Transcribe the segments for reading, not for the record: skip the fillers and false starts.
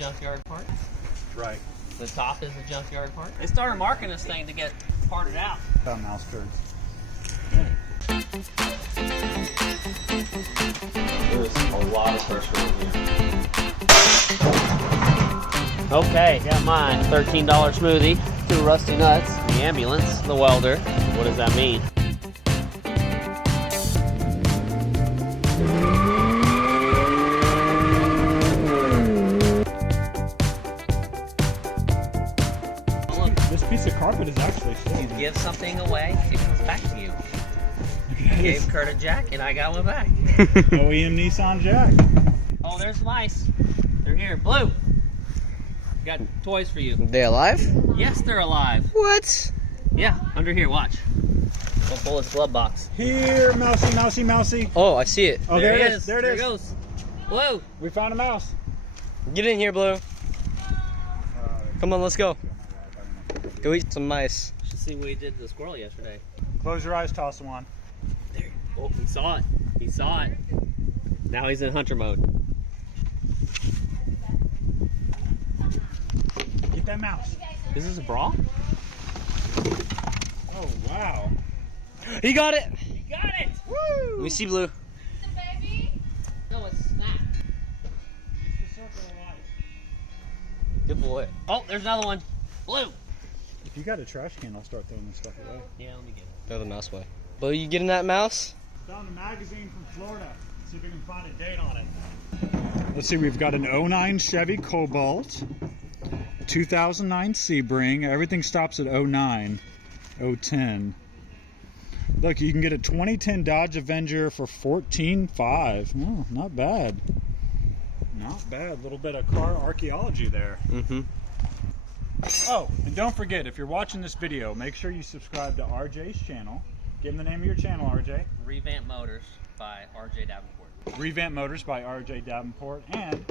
junkyard part. Right. The top is the junkyard part. They started marking this thing to get parted out. Mouse turds. There's a lot of pressure in here. Okay, got mine. $13 smoothie, 2 rusty nuts, the ambulance, the welder. What does that mean? This piece of carpet is actually You give something away, it comes back to you. I gave Kurt a jack and I got one back. OEM Nissan jack. Oh, there's mice. They're here. Blue. Got toys for you. They alive? Yes, they're alive. What? Yeah, under here. Watch. We'll pull his glove box. Here, mousy, mousy, mousy. Oh, I see it. Oh, there it is. There it is. There it goes. Blue. We found a mouse. Get in here, Blue. Come on, let's go. Go eat some mice. Should see what he did to the squirrel yesterday. Close your eyes, toss him on. There. Oh, he saw it. He saw it. Now he's in hunter mode. Get that mouse. Is this a bra? Oh, wow. He got it. He got it. Woo! Let me see, Blue. It's a baby. No, it's Snack. Good boy. Oh, there's another one. Blue. If you got a trash can, I'll start throwing this stuff away. Yeah, let me get it. Throw the mouse away. Blue, you getting that mouse? Found a magazine from Florida. See if we can find a date on it. Let's see, we've got an 09 Chevy Cobalt, 2009 Sebring. Everything stops at 09, 010. Look, you can get a 2010 Dodge Avenger for $14,500. Oh, not bad. Not bad. A little bit of car archaeology there. Mm-hmm. Oh, and don't forget, if you're watching this video, make sure you subscribe to RJ's channel. Give him the name of your channel, RJ. Revamp Motors by RJ Davenport. Revamp Motors by RJ Davenport. And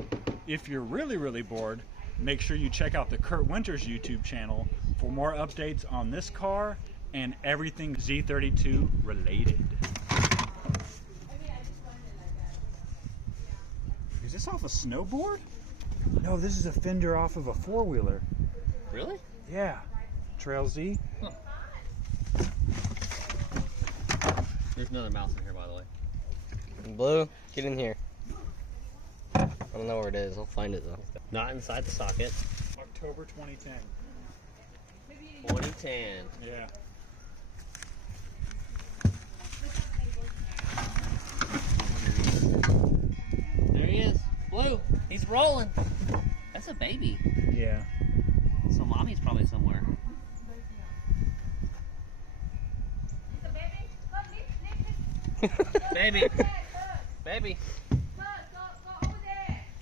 if you're really, really bored, make sure you check out the Kurt Winters YouTube channel for more updates on this car and everything Z32 related. Is this off a snowboard? No, this is a fender off of a four-wheeler. Really? Yeah. Trail Z. Huh. There's another mouse in here, by the way. Blue, get in here. I don't know where it is. I'll find it, though. Not inside the socket. October 2010. 2010. Yeah. There he is. Blue. He's rolling. That's a baby. Yeah. So mommy's probably somewhere. Baby. Baby.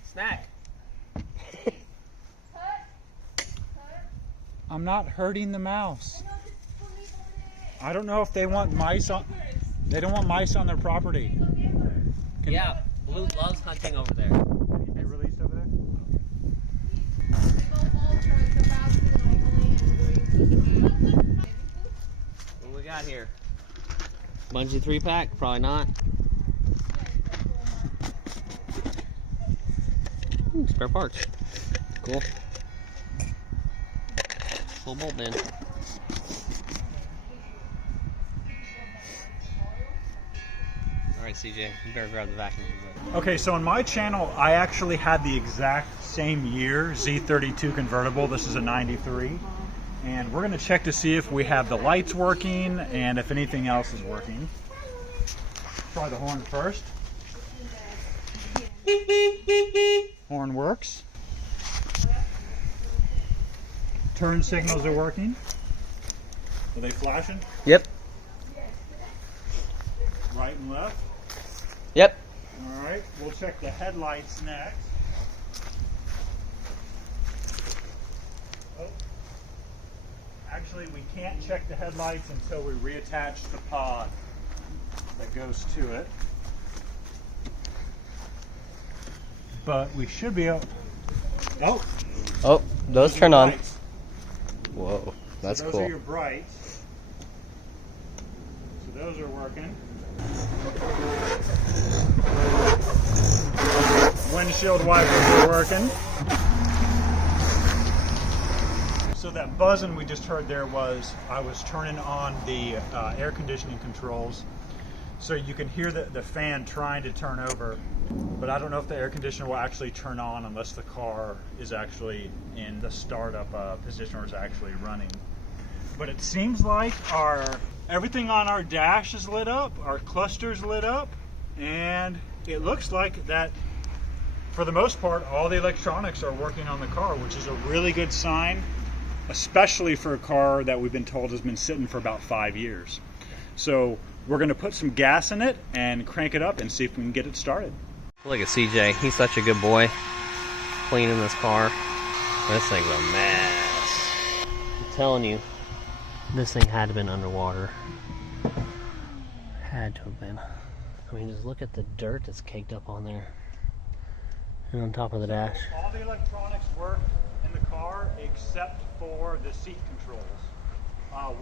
Snack. I'm not hurting the mouse. I don't know if they want mice on. They don't want mice on their property. Yeah, Blue loves hunting over there. Can you be released over there? What do we got here? Bungee 3-pack? Probably not. Ooh, spare parts. Cool. Full bolt bin. Alright, CJ, you better grab the vacuum. Okay, so on my channel, I actually had the exact same year Z32 convertible. This is a 93. And we're going to check to see if we have the lights working and if anything else is working. Try the horn first. Horn works. Turn signals are working. Are they flashing? Yep. Right and left. Yep. All right, we'll check the headlights next. Oh. Actually, we can't check the headlights until we reattach the pod that goes to it. But we should be able. Oh. Oh, those turn on. Lights. Whoa, that's so those cool. are your brights. So those are working. Windshield wipers are working. buzzing we just heard there was I was turning on the air conditioning controls, so you can hear the fan trying to turn over, but I don't know if the air conditioner will actually turn on unless the car is actually in the startup position or is actually running. But it seems like everything on our dash is lit up, our cluster's lit up, and it looks like that for the most part all the electronics are working on the car, which is a really good sign, especially for a car that we've been told has been sitting for about 5 years. So we're going to put some gas in it and crank it up and see if we can get it started. Look at CJ, he's such a good boy, cleaning this car. This thing's a mess. I'm telling you, this thing had to have been underwater. Had to have been. I mean, just look at the dirt that's caked up on there and on top of the dash. All the electronics work in the car except for the seat controls.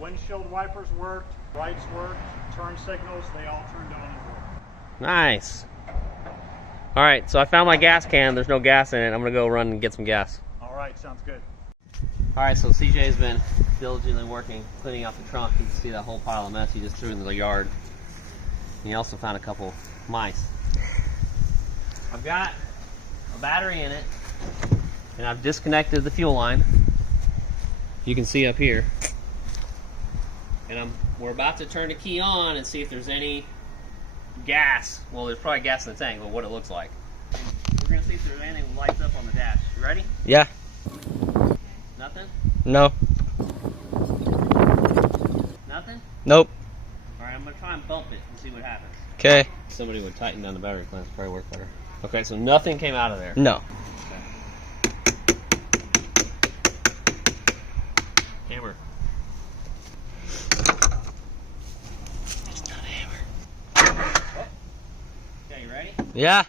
Windshield wipers worked, lights worked, turn signals, they all turned on and worked. Nice. All right, so I found my gas can. There's no gas in it. I'm gonna go run and get some gas. All right, sounds good. All right, so CJ's been diligently working, cleaning out the trunk. You can see that whole pile of mess he just threw in the yard. And he also found a couple mice. I've got a battery in it, and I've disconnected the fuel line. You can see up here. And we're about to turn the key on and see if there's any gas. Well, there's probably gas in the tank, but what it looks like. We're gonna see if there's anything that lights up on the dash. You ready? Yeah. Nothing? No. Nothing? Nope. All right, I'm gonna try and bump it and see what happens. Okay. Somebody would tighten down the battery clamps, probably work better. Okay, so nothing came out of there. No. Hammer. It's not a hammer. Oh. Okay, you ready? Yeah.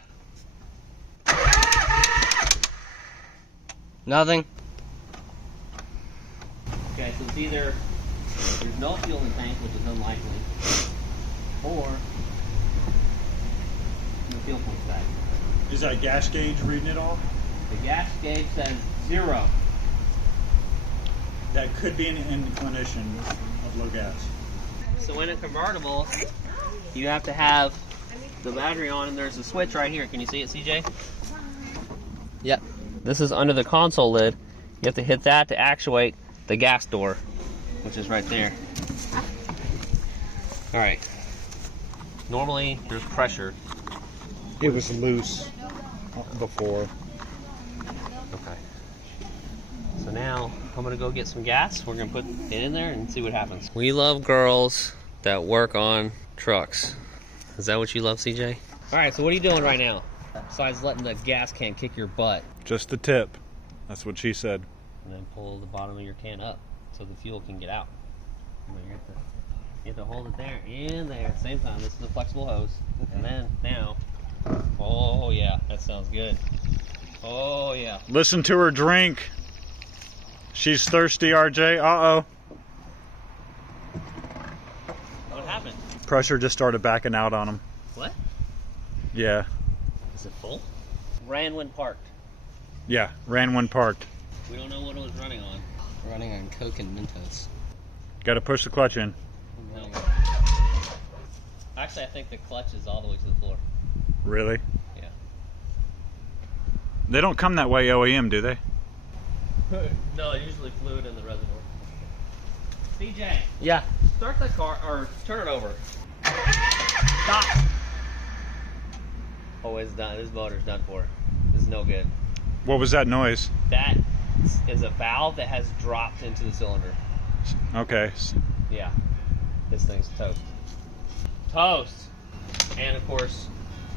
Nothing. Okay, so it's either there's no fuel in the tank, which is unlikely, or the fuel pump's back. Is that gas gauge reading it all? The gas gauge says 0. That could be an inclination of low gas. So in a convertible, you have to have the battery on, and there's a switch right here. Can you see it, CJ? Yep. This is under the console lid. You have to hit that to actuate the gas door, which is right there. All right. Normally, there's pressure. It was loose before. Okay. So now I'm gonna go get some gas. We're gonna put it in there and see what happens. We love girls that work on trucks. Is that what you love, CJ? All right, so what are you doing right now? Besides letting the gas can kick your butt. Just the tip. That's what she said. And then pull the bottom of your can up so the fuel can get out. And then you have to hold it there and there at the same time. This is a flexible hose. And then now, oh yeah, that sounds good. Oh yeah. Listen to her drink. She's thirsty, RJ. Uh-oh. What happened? Pressure just started backing out on him. What? Yeah. Is it full? Ran when parked. Yeah, ran when parked. We don't know what it was running on. Running on Coke and Mentos. Got to push the clutch in. No. Actually, I think the clutch is all the way to the floor. Really? Yeah. They don't come that way OEM, do they? No, usually fluid in the reservoir. CJ, Yeah. start the car, or turn it over. Stop! Oh, it's done. This motor's done for. This is no good. What was that noise? That is a valve that has dropped into the cylinder. Okay. Yeah. This thing's toast. Toast! And of course,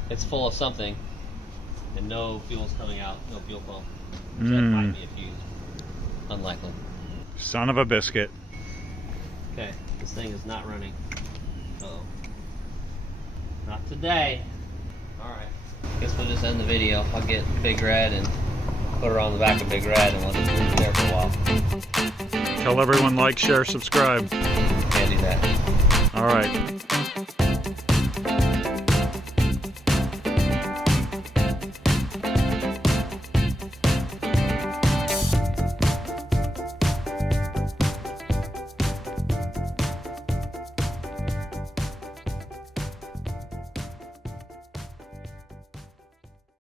it's full of something, and no fuel's coming out, no fuel pump. So that might be a fuse. Unlikely. Son of a biscuit. Okay, this thing is not running. Uh-oh. Not today. Alright. Guess we'll just end the video. I'll get Big Red and put her on the back of Big Red and we'll just leave it there for a while. Tell everyone like, share, subscribe. Can't do that. All right.